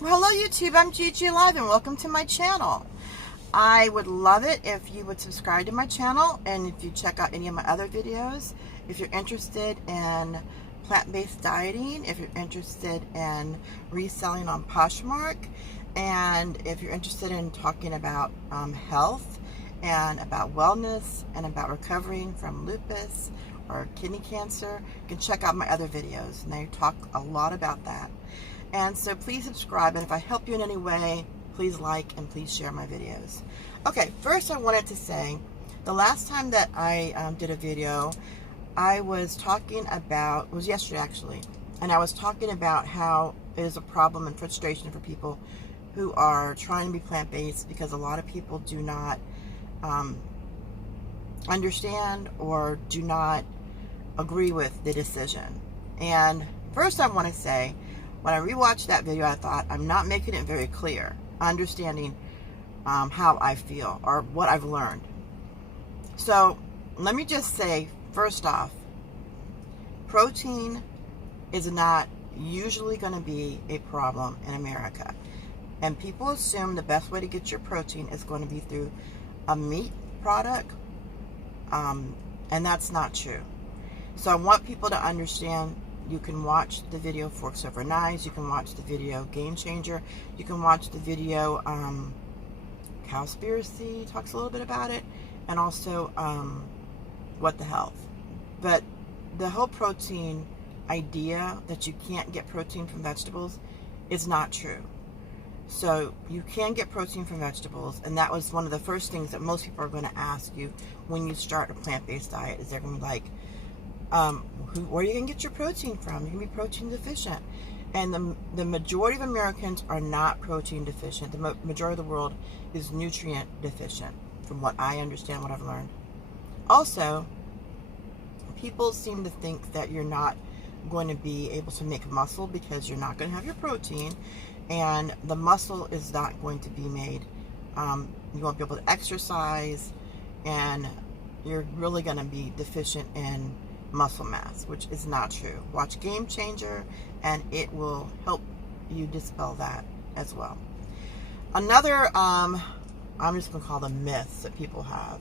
Well, hello YouTube, I'm Gigi Live and welcome to my channel. I would love it if you would subscribe to my channel and if you check out any of my other videos. If you're interested in plant-based dieting, if you're interested in reselling on Poshmark, and if you're interested in talking about health and about wellness and about recovering from lupus or kidney cancer, you can check out my other videos and I talk a lot about that. And so please subscribe, and if I help you in any way, please like and please share my videos. Okay, first I wanted to say, the last time that I did a video, I was talking about, it was yesterday actually, and I was talking about how it is a problem and frustration for people who are trying to be plant-based because a lot of people do not understand or do not agree with the decision. And first I want to say, when I rewatched that video, I thought, I'm not making it very clear, understanding how I feel or what I've learned. So let me just say, first off, protein is not usually going to be a problem in America. And people assume the best way to get your protein is going to be through a meat product, and that's not true. So I want people to understand. You can watch the video Forks Over Knives. You can watch the video Game Changer. You can watch the video Cowspiracy talks a little bit about it, and also What the Health. But the whole protein idea that you can't get protein from vegetables is not true. So you can get protein from vegetables, and that was one of the first things that most people are going to ask you when you start a plant-based diet. Is they're going to be like, where are you going to get your protein from? You're going to be protein deficient. And the majority of Americans are not protein deficient. The majority of the world is nutrient deficient, from what I understand, what I've learned. Also, people seem to think that you're not going to be able to make muscle because you're not going to have your protein, and the muscle is not going to be made. You won't be able to exercise, and you're really going to be deficient in muscle mass, which is not true. Watch Game Changer and it will help you dispel that as well. Another I'm just gonna call them myths that people have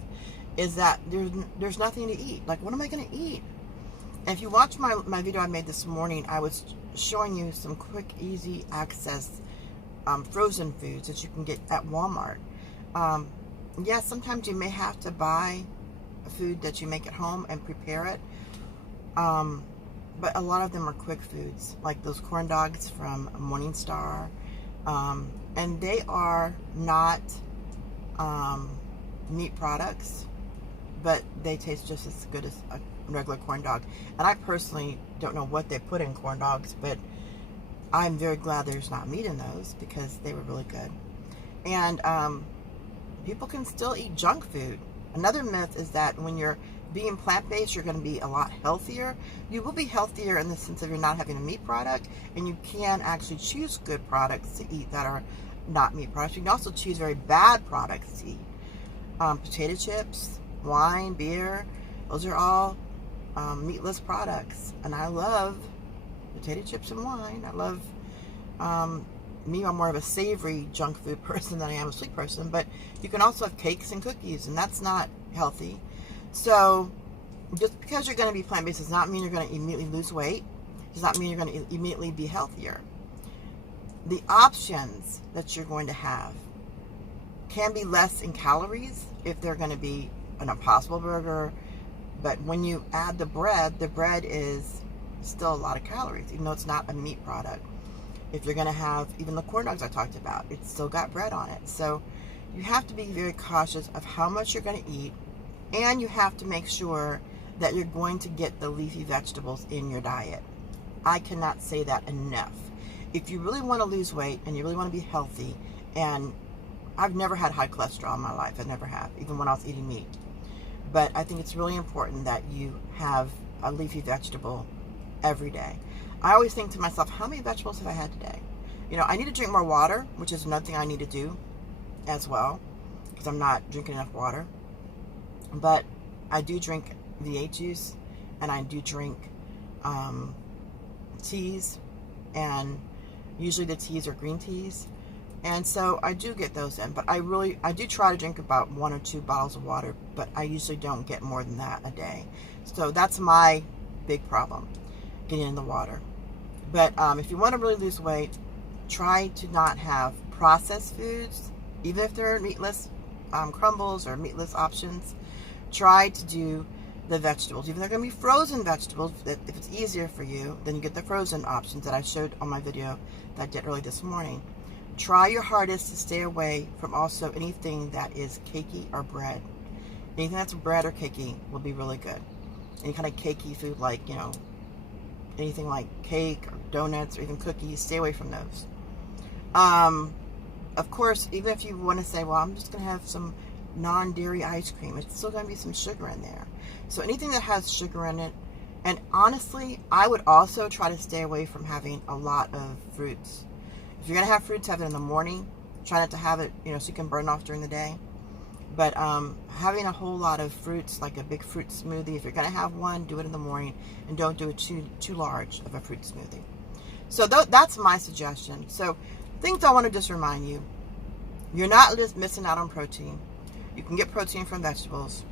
is that there's nothing to eat. Like, what am I gonna eat? And if you watch my video I made this morning, I was showing you some quick, easy access frozen foods that you can get at Walmart. Yes, sometimes you may have to buy a food that you make at home and prepare it. But a lot of them are quick foods, like those corn dogs from Morningstar, and they are not meat products, but they taste just as good as a regular corn dog. And I personally don't know what they put in corn dogs, but I'm very glad there's not meat in those because they were really good. And people can still eat junk food. Another myth is that when you're being plant-based, you're going to be a lot healthier. You will be healthier in the sense of you're not having a meat product, and you can actually choose good products to eat that are not meat products. You can also choose very bad products to eat. Potato chips, wine, beer, those are all meatless products. And I love potato chips and wine. I love, I'm more of a savory junk food person than I am a sweet person, but you can also have cakes and cookies, and that's not healthy. So just because you're going to be plant-based does not mean you're going to immediately lose weight. Does not mean you're going to immediately be healthier. The options that you're going to have can be less in calories if they're going to be an Impossible Burger. But when you add the bread is still a lot of calories, even though it's not a meat product. If you're going to have even the corn dogs I talked about, it's still got bread on it. So you have to be very cautious of how much you're going to eat. And you have to make sure that you're going to get the leafy vegetables in your diet. I cannot say that enough. If you really want to lose weight and you really want to be healthy, and I've never had high cholesterol in my life, I never have, even when I was eating meat. But I think it's really important that you have a leafy vegetable every day. I always think to myself, how many vegetables have I had today? You know, I need to drink more water, which is another thing I need to do as well, because I'm not drinking enough water. But I do drink V8 juice, and I do drink teas, and Usually the teas are green teas. And so I do get those in, but I do try to drink about 1 or 2 bottles of water, but I usually don't get more than that a day. So that's my big problem, getting in the water. But if you want to really lose weight, try to not have processed foods, even if they're meatless crumbles or meatless options. Try to do the vegetables. Even they're going to be frozen vegetables, if it's easier for you, then you get the frozen options that I showed on my video that I did early this morning. Try your hardest to stay away from also anything that is cakey or bread. Anything that's bread or cakey will be really good. Any kind of cakey food, like, you know, anything like cake or donuts or even cookies, stay away from those. Of course, even if you want to say, well, I'm just going to have some non-dairy ice cream, it's still going to be some sugar in there. So anything that has sugar in it, and honestly, I would also try to stay away from having a lot of fruits. If you're going to have fruits, have it in the morning. Try not to have it, you know, so you can burn off during the day. But having a whole lot of fruits, like a big fruit smoothie, if you're going to have one, do it in the morning, and don't do it too large of a fruit smoothie. So that's my suggestion. So things I want to just remind you, you're not just missing out on protein. You can get protein from vegetables.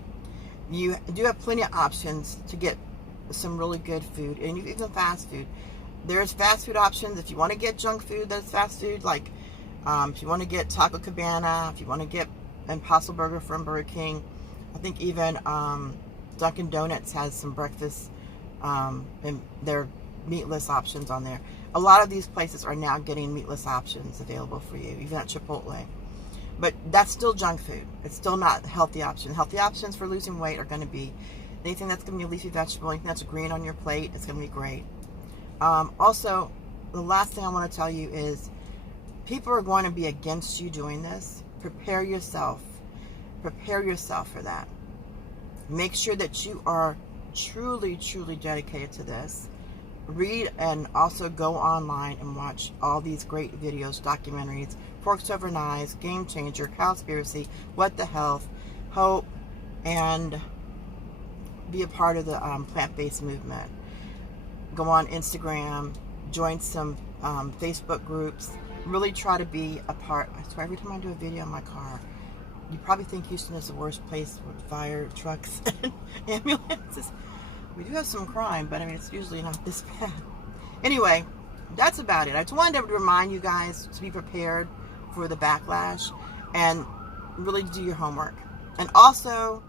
You do have plenty of options to get some really good food, and even fast food. There's fast food options. If you want to get junk food that's fast food, like if you want to get Taco Cabana, if you want to get Impossible Burger from Burger King, I think even Dunkin' Donuts has some breakfast and their meatless options on there. A lot of these places are now getting meatless options available for you, even at Chipotle. But that's still junk food. It's still not a healthy option. Healthy options for losing weight are going to be anything that's going to be a leafy vegetable, anything that's green on your plate. It's going to be great. Also, the last thing I want to tell you is people are going to be against you doing this. Prepare yourself. Prepare yourself for that. Make sure that you are truly, truly dedicated to this. Read and also go online and watch all these great videos, documentaries, Forks Over Knives, Game Changer, Cowspiracy, What the Health, Hope, and be a part of the plant-based movement. Go on Instagram, join some Facebook groups, really try to be a part. I swear, every time I do a video in my car, you probably think Houston is the worst place with fire trucks and ambulances. We do have some crime, but I mean, it's usually not this bad. Anyway, that's about it. I just wanted to remind you guys to be prepared for the backlash and really do your homework. And also,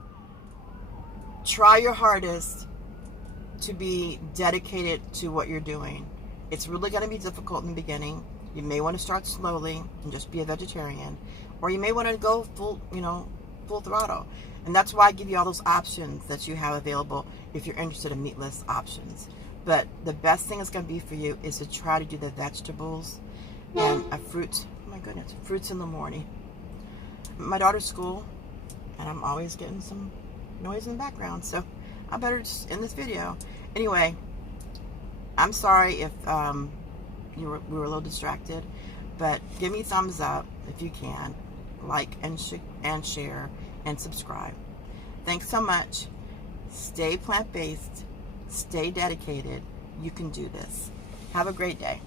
try your hardest to be dedicated to what you're doing. It's really going to be difficult in the beginning. You may want to start slowly and just be a vegetarian, or you may want to go full throttle. And that's why I give you all those options that you have available if you're interested in meatless options. But the best thing it's going to be for you is to try to do the vegetables and a fruit. Oh my goodness, fruits in the morning. My daughter's school, and I'm always getting some noise in the background, so I better just end this video. Anyway, I'm sorry if we were a little distracted, but give me a thumbs up if you can, like and share and subscribe. Thanks so much. Stay plant-based, stay dedicated. You can do this. Have a great day.